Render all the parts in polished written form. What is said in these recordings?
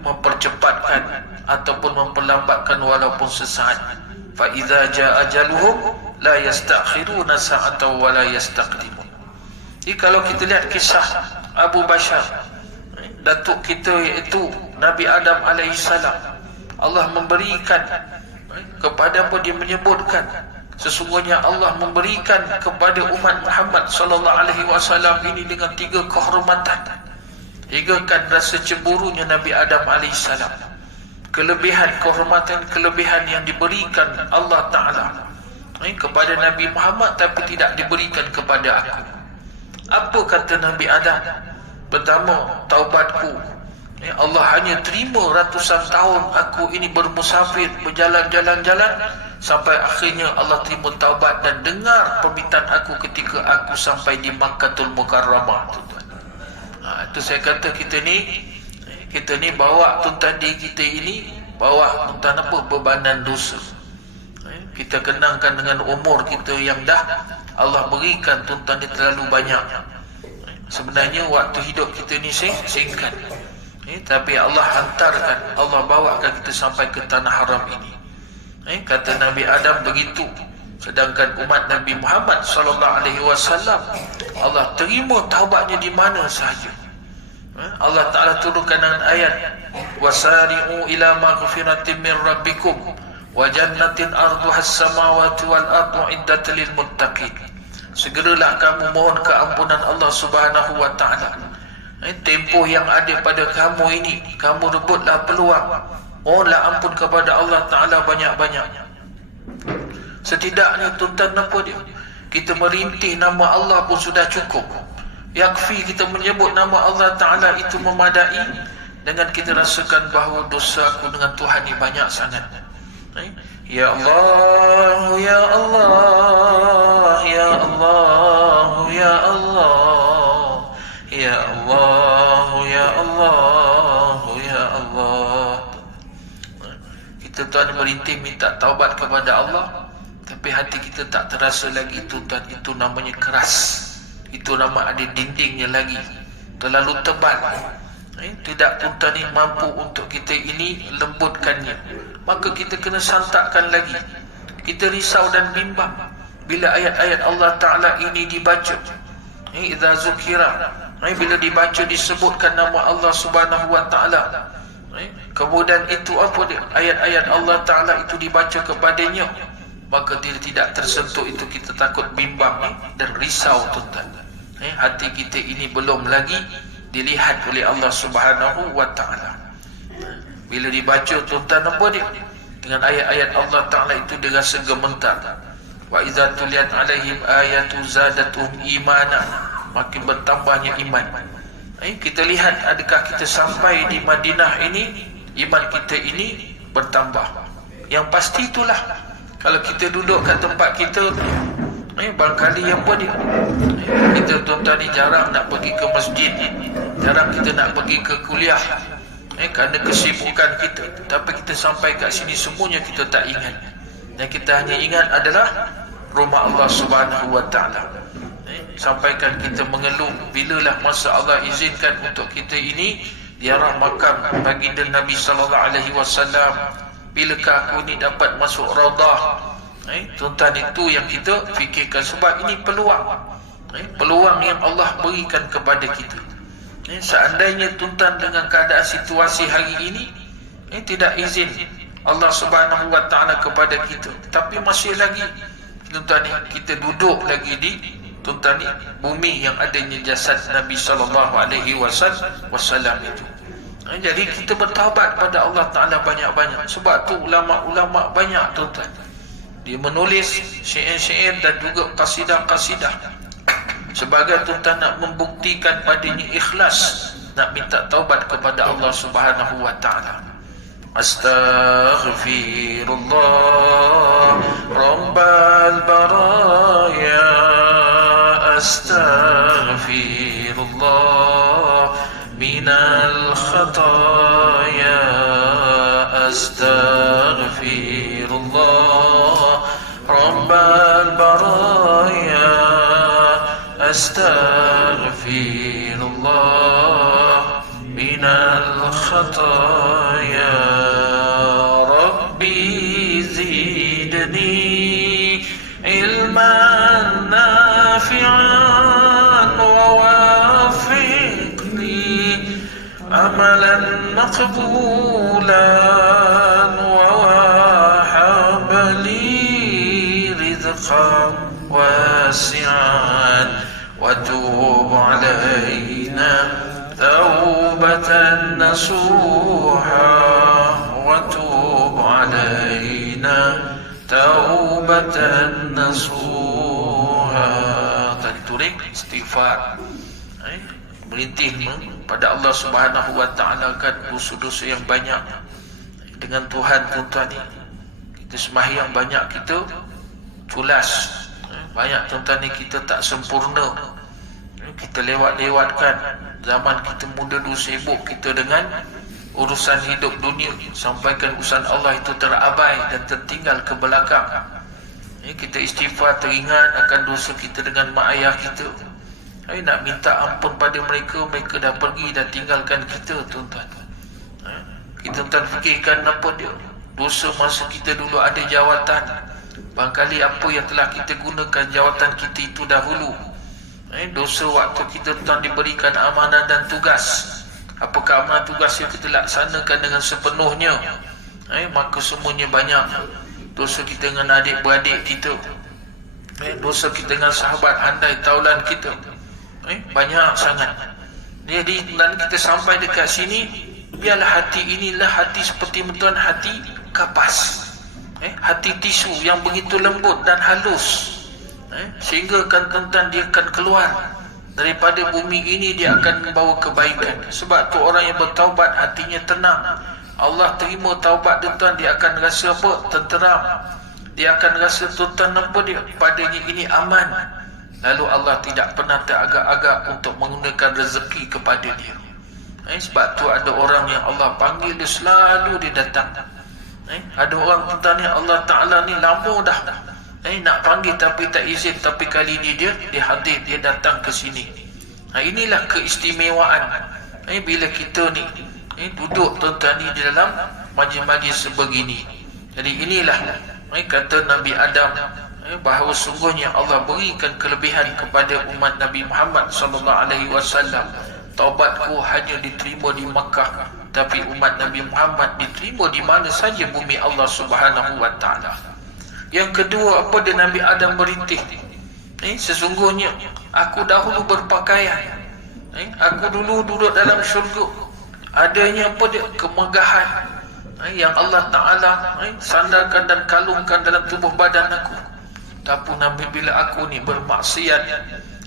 mempercepatkan ataupun memperlambatkan walaupun sesaat. Fa idza jaa ajaluhum la yastakhiruna sa'atan wa la yastaqdimun. Jadi kalau kita lihat kisah Abu Bashar, datuk kita iaitu Nabi Adam alaihissalam, Allah memberikan kepada apa, dia menyebutkan sesungguhnya Allah memberikan kepada umat Muhammad sallallahu alaihi wasallam ini dengan 3 kehormatan. Hinggakan rasa cemburunya Nabi Adam alaihissalam, kelebihan kehormatan yang diberikan Allah Ta'ala kepada Nabi Muhammad tapi tidak diberikan kepada aku. Apa kata Nabi Adam? Pertama, taubatku, Allah hanya terima ratusan tahun aku ini bermusafir, berjalan-jalan sampai akhirnya Allah terima taubat dan dengar permintaan aku ketika aku sampai di Makkahul Mukarramah. Itu saya kata kita ni bawa tuan diri kita ini, bawa tuan apa, bebanan dosa. Kita kenangkan dengan umur kita yang dah Allah berikan tuan ni terlalu banyak. Sebenarnya waktu hidup kita ni singkat, tapi Allah hantarkan, Allah bawakan kita sampai ke tanah haram ini. Kata Nabi Adam begitu, sedangkan umat Nabi Muhammad sallallahu alaihi wasallam Allah terima taubatnya di mana sahaja. Allah Ta'ala turunkan dengan ayat, wasari'u ila maghfiratin min rabbikum wa jannatin arduhas samawati wal ardu iddatal lil muttaqin. Segeralah kamu mohon keampunan Allah Subhanahu wa Ta'ala. Tempoh yang ada pada kamu ini, kamu rebutlah peluang, mohonlah ampun kepada Allah Ta'ala banyak-banyak. Setidaknya tuan-tuan apa dia, kita merintih nama Allah pun sudah cukup. Yakfi kita menyebut nama Allah Ta'ala itu memadai, dengan kita rasakan bahawa dosaku dengan Tuhan ini banyak sangat. Ya Allah, Ya Allah, Ya Allah, Ya Allah, Ya Allah, Ya Allah, Ya Allah. Kita tuan merintih minta taubat kepada Allah, tapi hati kita tak terasa lagi tuan, itu namanya keras. Itu nama ada dindingnya lagi, terlalu tebal. Tidak tuan ni mampu untuk kita ini lembutkannya, maka kita kena santakkan lagi. Kita risau dan bimbang bila ayat-ayat Allah Ta'ala ini dibaca. Idza zukira, bila dibaca disebutkan nama Allah Subhanahu wa Ta'ala, kemudian itu apa dia, ayat-ayat Allah Ta'ala itu dibaca kepadanya, maka dia tidak tersentuh itu, kita takut bimbang dan risau tuan. Hati kita ini belum lagi dilihat oleh Allah Subhanahu wa Ta'ala. Bila dibaca tuan apa dia, dengan ayat-ayat Allah Ta'ala itu dia rasa gemetar. Wa idza tuliyat alaihim ayatu zadatuhum imana, makin bertambahnya iman. Kita lihat adakah kita sampai di Madinah ini iman kita ini bertambah. Yang pasti itulah, kalau kita duduk kat tempat kita, barangkali apa dia, kita tuan-tuan ni jarang nak pergi ke masjid, jarang kita nak pergi ke kuliah, kerana kesibukan kita. Tapi kita sampai kat sini semuanya kita tak ingat, dan kita hanya ingat adalah rumah Allah Subhanahu wa Ta'ala. Sampaikan kita mengeluh, bilalah masa Allah izinkan untuk kita ini ziarah makam baginda Nabi sallallahu alaihi wasallam, bilakah aku ni dapat masuk raudah. Tuan-tuan, itu yang kita fikirkan, sebab ini peluang yang Allah berikan kepada kita. Seandainya tuan-tuan dengan keadaan situasi hari ini tidak izin Allah Subhanahu wa Ta'ala kepada kita, tapi masih lagi tuan-tuan kita duduk lagi di tuan-tuan bumi yang adanya jasad Nabi sallallahu alaihi wasallam itu. Jadi kita bertaubat pada Allah Ta'ala banyak-banyak. Sebab tu ulama-ulama banyak tuan-tuan, dia menulis syair-syair dan juga qasidah-qasidah sebagai tuan-tuan nak membuktikan padanya ikhlas, nak minta taubat kepada Allah Subhanahu wa Ta'ala. Astaghfirullah Rabbal baraya, astaghfirullah minal khataya, astaghfirullah Rabbal baraya, astaghfirullah minal khataya. خطايا ربي زدني علما نافعا ووافقني عملا مقبولا ووهب لي رزقا واسعا وتوب علينا توبة نصوحا وتوب علينا توبة نصوحا. Tadi turing istighfar, merintih pada Allah Subhanahu wa taala kan dosa-dosa yang banyak dengan Tuhan. Tuan-tuan ni kita sembahyang banyak, kita culas banyak. Tuan-tuan ni kita tak sempurna, kita lewat-lewatkan zaman kita muda dulu, sibuk kita dengan urusan hidup dunia, sampaikan urusan Allah itu terabai dan tertinggal ke belakang. Kita istighfar, teringat akan dosa kita dengan mak ayah kita, nak minta ampun pada mereka, mereka dah pergi, dah tinggalkan kita. Tuan-tuan, kita tuan fikirkan apa dia dosa masa kita dulu ada jawatan. Barangkali apa yang telah kita gunakan jawatan kita itu dahulu, dosa waktu kita tuan diberikan amanah dan tugas, apakah amanah tugas yang kita laksanakan dengan sepenuhnya, maka semuanya banyak. Dosa kita dengan adik-beradik kita, dosa kita dengan sahabat handai taulan kita, banyak sangat. Jadi dan kita sampai dekat sini, biarlah hati inilah hati seperti tuan hati kapas, hati tisu yang begitu lembut dan halus, sehingga kan tuan dia akan keluar daripada bumi ini, dia akan membawa kebaikan. Sebab tu orang yang bertaubat hatinya tenang, Allah terima taubat dia tuan, dia akan rasa apa? Tenteram. Dia akan rasa tuan apa dia? Padanya ini aman. Lalu Allah tidak pernah teragak-agak untuk menggunakan rezeki kepada dia. Sebab tu ada orang yang Allah panggil dia selalu dia datang. Ada orang tuan yang Allah Ta'ala ni lama dah nak panggil tapi tak izin, tapi kali ni dia hadir, dia datang ke sini. Inilah keistimewaan bila kita ni duduk tuan-tuan ni di dalam majlis-majlis sebegini. Jadi inilah kata Nabi Adam, bahawa sungguhnya Allah berikan kelebihan kepada umat Nabi Muhammad sallallahu alaihi wasallam. Taubatku hanya diterima di Makkah, tapi umat Nabi Muhammad diterima di mana saja bumi Allah Subhanahu wa taala. Yang kedua, apa dia Nabi Adam merintih? Sesungguhnya aku dahulu berpakaian, aku dulu duduk dalam syurga, adanya apa dia? Kemegahan yang Allah Ta'ala sandarkan dan kalungkan dalam tubuh badan aku. Tapi Nabi bila aku ni bermaksiat,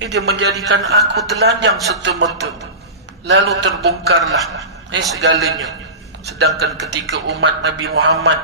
dia menjadikan aku telanjang serta-merta, lalu terbongkarlah segalanya. Sedangkan ketika umat Nabi Muhammad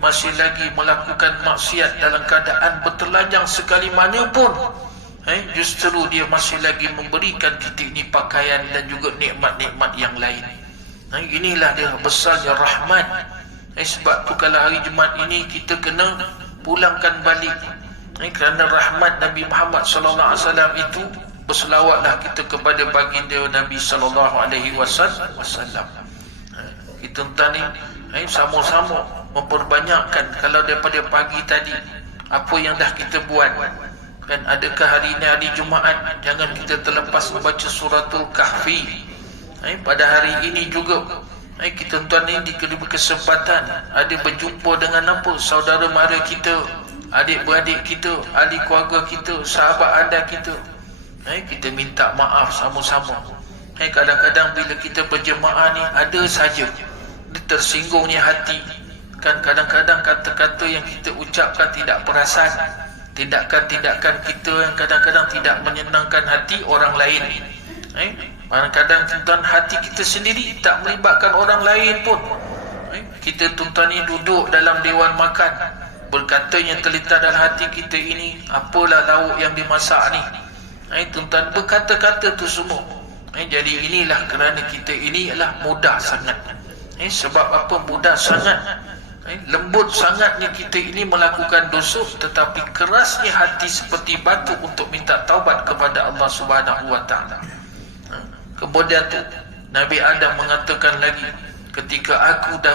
masih lagi melakukan maksiat dalam keadaan bertelanjang sekali mana pun, justru dia masih lagi memberikan kita ini pakaian dan juga nikmat-nikmat yang lain. Inilah dia besarnya rahmat. Sebab tu kalau hari Jumaat ini kita kena pulangkan balik, kerana rahmat Nabi Muhammad sallallahu alaihi wasallam itu, berselawatlah kita kepada baginda Nabi sallallahu alaihi wasallam. Kita tadi sama-sama memperbanyakkan, kalau daripada pagi tadi apa yang dah kita buat, kan adakah hari ini hari Jumaat jangan kita terlepas membaca suratul Kahfi. Pada hari ini juga kita tuan ni diberi kesempatan ada berjumpa dengan apa? Saudara mara kita, adik-beradik kita, ahli keluarga kita, sahabat anda kita. Kita minta maaf sama-sama. Kadang-kadang bila kita berjemaah ni ada saja tersinggungnya hati, kan kadang-kadang kata-kata yang kita ucapkan tidak perasan, tindakan-tindakan kita yang kadang-kadang tidak menyenangkan hati orang lain. Kadang-kadang tuan hati kita sendiri tak melibatkan orang lain pun. Kita tuan ni duduk dalam dewan makan, berkata yang terlintas dalam hati kita ini, apalah lauk yang dimasak ni. Tuan berkata-kata tu semua. Jadi inilah kerana kita ini adalah mudah sangat. Sebab apa mudah sangat? Lembut sangatnya kita ini melakukan dosa, tetapi kerasnya hati seperti batu untuk minta taubat kepada Allah Subhanahu wa taala. Kemudian tu Nabi Adam mengatakan lagi, ketika aku dah